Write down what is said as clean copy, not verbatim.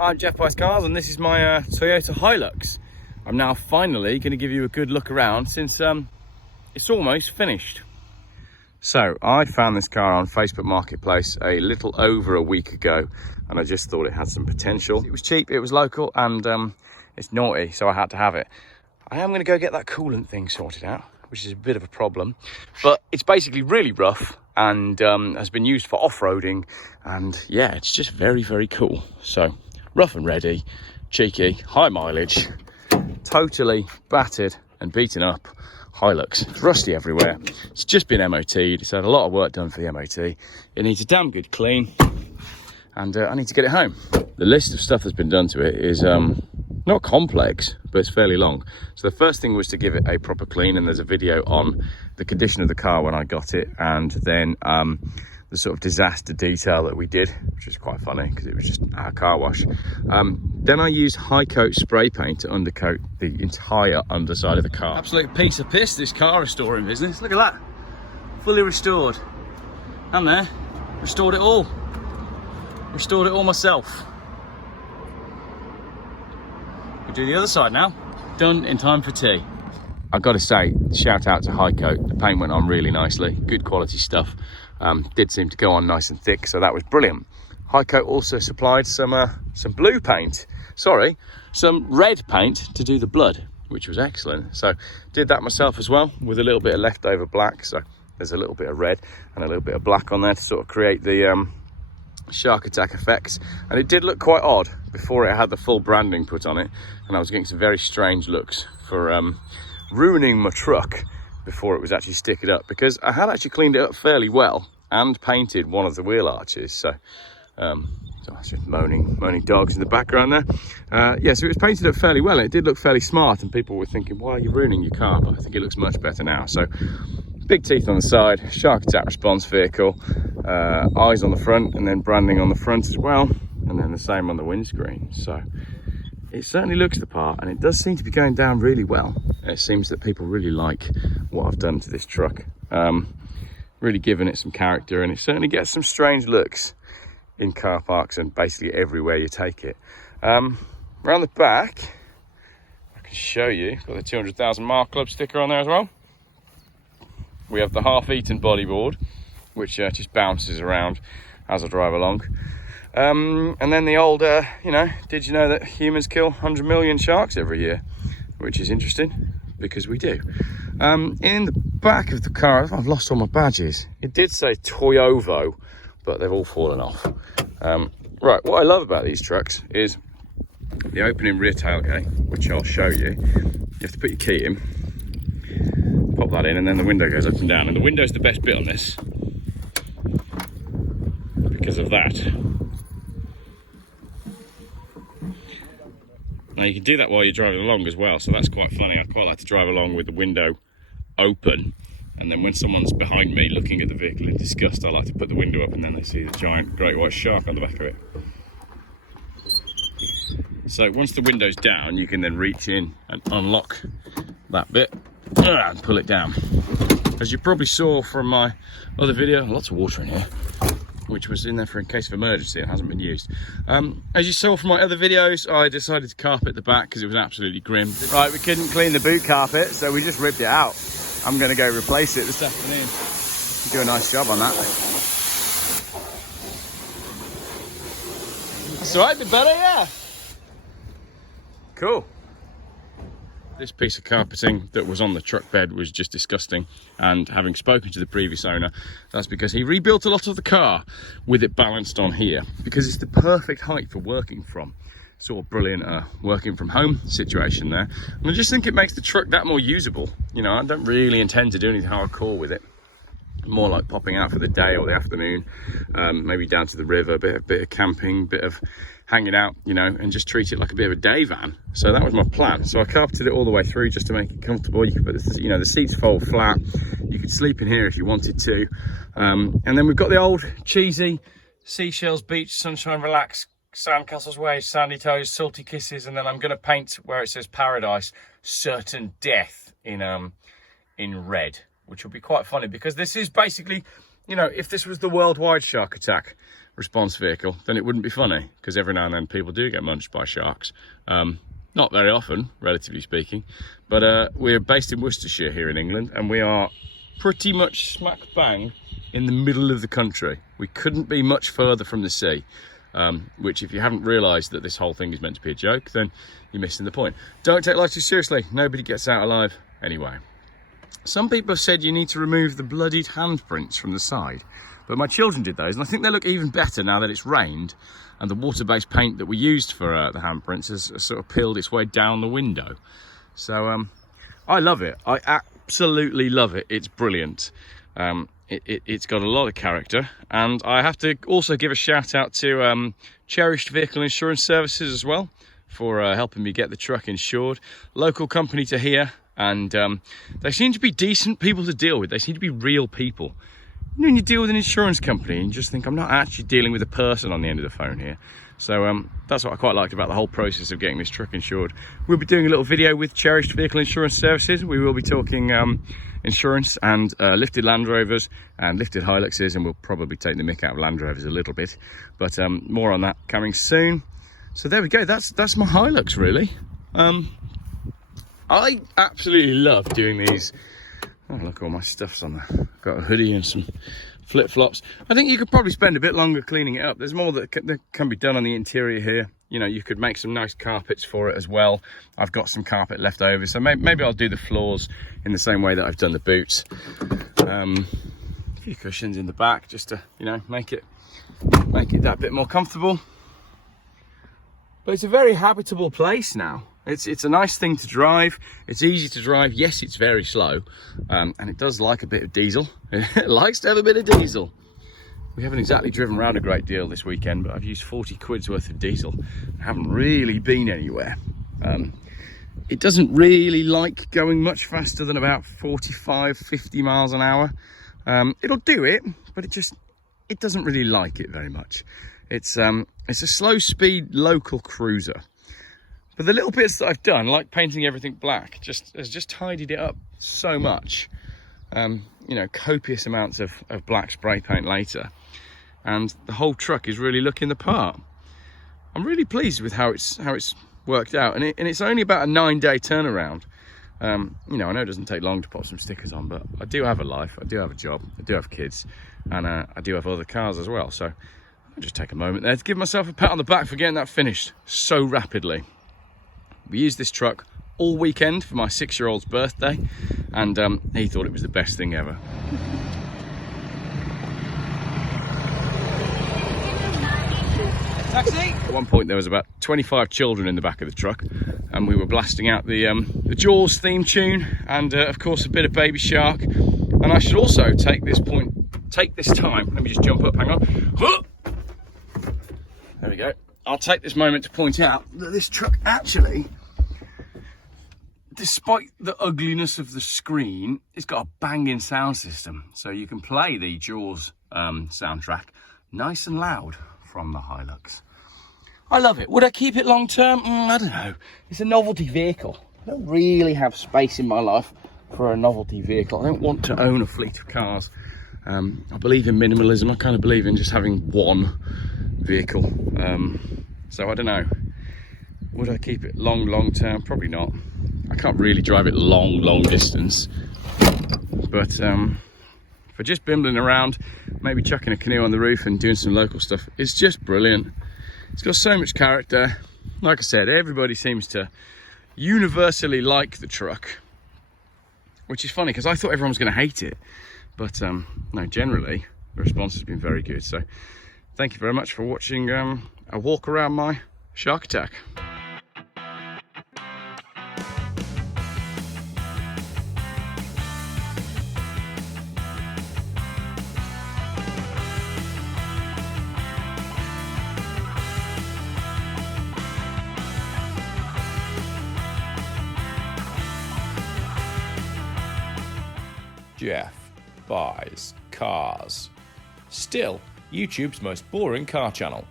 I'm Geoff Cars and this is my Toyota Hilux. I'm now finally going to give you a good look around since it's almost finished. So I found this car on Facebook Marketplace a little over a week ago and I just thought it had some potential. It was cheap, it was local, and it's naughty, so I had to have it. I am going to go get that coolant thing sorted out, which is a bit of a problem, but it's basically really rough and has been used for off-roading, and yeah, it's just very, very cool. So rough and ready, cheeky, high mileage, totally battered and beaten up Hilux. It's rusty everywhere. It's just been MOT'd. It's had a lot of work done for the MOT. It needs a damn good clean, and I need to get it home. The list of stuff that's been done to it is not complex, but it's fairly long. So the first thing was to give it a proper clean, and there's a video on the condition of the car when I got it, and then the sort of disaster detail that we did, which is quite funny because it was just our car wash. Then I used high coat spray paint to undercoat the entire underside of the car. Absolute piece of piss, this car restoring business. Look at that, fully restored. And there, restored it all myself. We do the other side now. Done in time for tea. I've got to say, shout out to High Coat. The paint went on really nicely, good quality stuff. Did seem to go on nice and thick, so that was brilliant. High Coat also supplied some blue paint, some red paint to do the blood, which was excellent. So did that myself as well, with a little bit of leftover black. So there's a little bit of red and a little bit of black on there to sort of create the shark attack effects. And it did look quite odd before it had the full branding put on it, and I was getting some very strange looks for ruining my truck before it was actually stickered up, because I had actually cleaned it up fairly well and painted one of the wheel arches. So that's just moaning dogs in the background there. Yeah, so it was painted up fairly well, and it did look fairly smart, and people were thinking, why are you ruining your car? But I think it looks much better now. So big teeth on the side, shark attack response vehicle, eyes on the front, and then branding on the front as well, and then the same on the windscreen. So it certainly looks the part, and it does seem to be going down really well. It seems that people really like what I've done to this truck. Really giving it some character, and it certainly gets some strange looks in car parks and basically everywhere you take it. Around the back, I can show you, got the 200,000 mile club sticker on there as well. We have the half-eaten bodyboard, which just bounces around as I drive along. And then the old, did you know that humans kill 100 million sharks every year? Which is interesting, because we do. In the back of the car, I've lost all my badges. It did say Toyovo, but they've all fallen off. Right, what I love about these trucks is the opening rear tailgate, which I'll show you. You have to put your key in, pop that in, and then the window goes up and down. And the window's the best bit on this because of that. Now you can do that while you're driving along as well, so that's quite funny. I quite like to drive along with the window open, and then when someone's behind me looking at the vehicle in disgust, I like to put the window up and then they see the giant great white shark on the back of it. So once the window's down, you can then reach in and unlock that bit and pull it down. As you probably saw from my other video, lots of water in here, which was in there for in case of emergency and hasn't been used. As you saw from my other videos, I decided to carpet the back because it was absolutely grim. Right, we couldn't clean the boot carpet, so we just ripped it out. I'm gonna go replace it this afternoon. Do a nice job on that. That's all right, a bit better, yeah. Cool. This piece of carpeting that was on the truck bed was just disgusting, and having spoken to the previous owner, that's because he rebuilt a lot of the car with it balanced on here, because it's the perfect height for working from. Sort of brilliant working from home situation there. And I just think it makes the truck that more usable. You know, I don't really intend to do anything hardcore with it. More like popping out for the day or the afternoon, maybe down to the river, a bit of camping, bit of hanging out, you know, and just treat it like a bit of a day van. So that was my plan. So I carpeted it all the way through just to make it comfortable. You could put the seats fold flat. You could sleep in here if you wanted to. And then we've got the old cheesy seashells, beach, sunshine, relax, sandcastles, waves, sandy toes, salty kisses, and then I'm going to paint where it says paradise, certain death in red, which will be quite funny because this is basically, you know, if this was the worldwide shark attack, response vehicle, then it wouldn't be funny, because every now and then people do get munched by sharks. Not very often, relatively speaking, but we're based in Worcestershire here in England, and we are pretty much smack bang in the middle of the country. We couldn't be much further from the sea, which, if you haven't realised that this whole thing is meant to be a joke, then you're missing the point. Don't take life too seriously. Nobody gets out alive anyway. Some people have said you need to remove the bloodied handprints from the side, but my children did those, and I think they look even better now that it's rained and the water-based paint that we used for the handprints has sort of peeled its way down the window. So I love it. I absolutely love it. It's brilliant. It's got a lot of character, and I have to also give a shout out to Cherished Vehicle Insurance Services as well for helping me get the truck insured. Local company to here, and they seem to be decent people to deal with. They seem to be real people. You know, when you deal with an insurance company and you just think, I'm not actually dealing with a person on the end of the phone here. So that's what I quite liked about the whole process of getting this truck insured. We'll be doing a little video with Cherished Vehicle Insurance Services. We will be talking insurance and lifted Land Rovers and lifted Hiluxes, and we'll probably take the mick out of Land Rovers a little bit, but more on that coming soon. So there we go. That's my Hilux, really. I absolutely love doing these. Oh, look, all my stuff's on there. I've got a hoodie and some flip-flops. I think you could probably spend a bit longer cleaning it up. There's more that can be done on the interior here. You know, you could make some nice carpets for it as well. I've got some carpet left over, so maybe I'll do the floors in the same way that I've done the boots. A few cushions in the back just to, you know, make it that bit more comfortable. But it's a very habitable place now. It's a nice thing to drive. It's easy to drive. Yes, it's very slow, and it does like a bit of diesel. It likes to have a bit of diesel. We haven't exactly driven around a great deal this weekend, but I've used 40 quid's worth of diesel. I haven't really been anywhere. It doesn't really like going much faster than about 45, 50 miles an hour. It'll do it, but it doesn't really like it very much. It's a slow speed local cruiser. But the little bits that I've done, like painting everything black, has just tidied it up so much. You know, copious amounts of black spray paint later, and the whole truck is really looking the part. I'm really pleased with how it's worked out, and it's only about a 9-day turnaround. You know, I know it doesn't take long to pop some stickers on, but I do have a life, I do have a job, I do have kids, and I do have other cars as well. So I'll just take a moment there to give myself a pat on the back for getting that finished so rapidly. We used this truck all weekend for my 6-year-old's birthday, and he thought it was the best thing ever. Taxi! At one point there was about 25 children in the back of the truck, and we were blasting out the Jaws theme tune, and of course a bit of Baby Shark. And I should also take this time, let me just jump up, hang on. There we go. I'll take this moment to point out that this truck actually, despite the ugliness of the screen, it's got a banging sound system. So you can play the Jaws soundtrack nice and loud from the Hilux. I love it. Would I keep it long term? I don't know. It's a novelty vehicle. I don't really have space in my life for a novelty vehicle. I don't want to own a fleet of cars. I believe in minimalism. I kind of believe in just having one vehicle. So I don't know. Would I keep it long term? Probably not. I can't really drive it long distance. But for just bimbling around, maybe chucking a canoe on the roof and doing some local stuff, it's just brilliant. It's got so much character. Like I said, everybody seems to universally like the truck, which is funny because I thought everyone was going to hate it. But no, generally the response has been very good. So thank you very much for watching a walk around my shark attack. Geoff buys cars. Still YouTube's most boring car channel.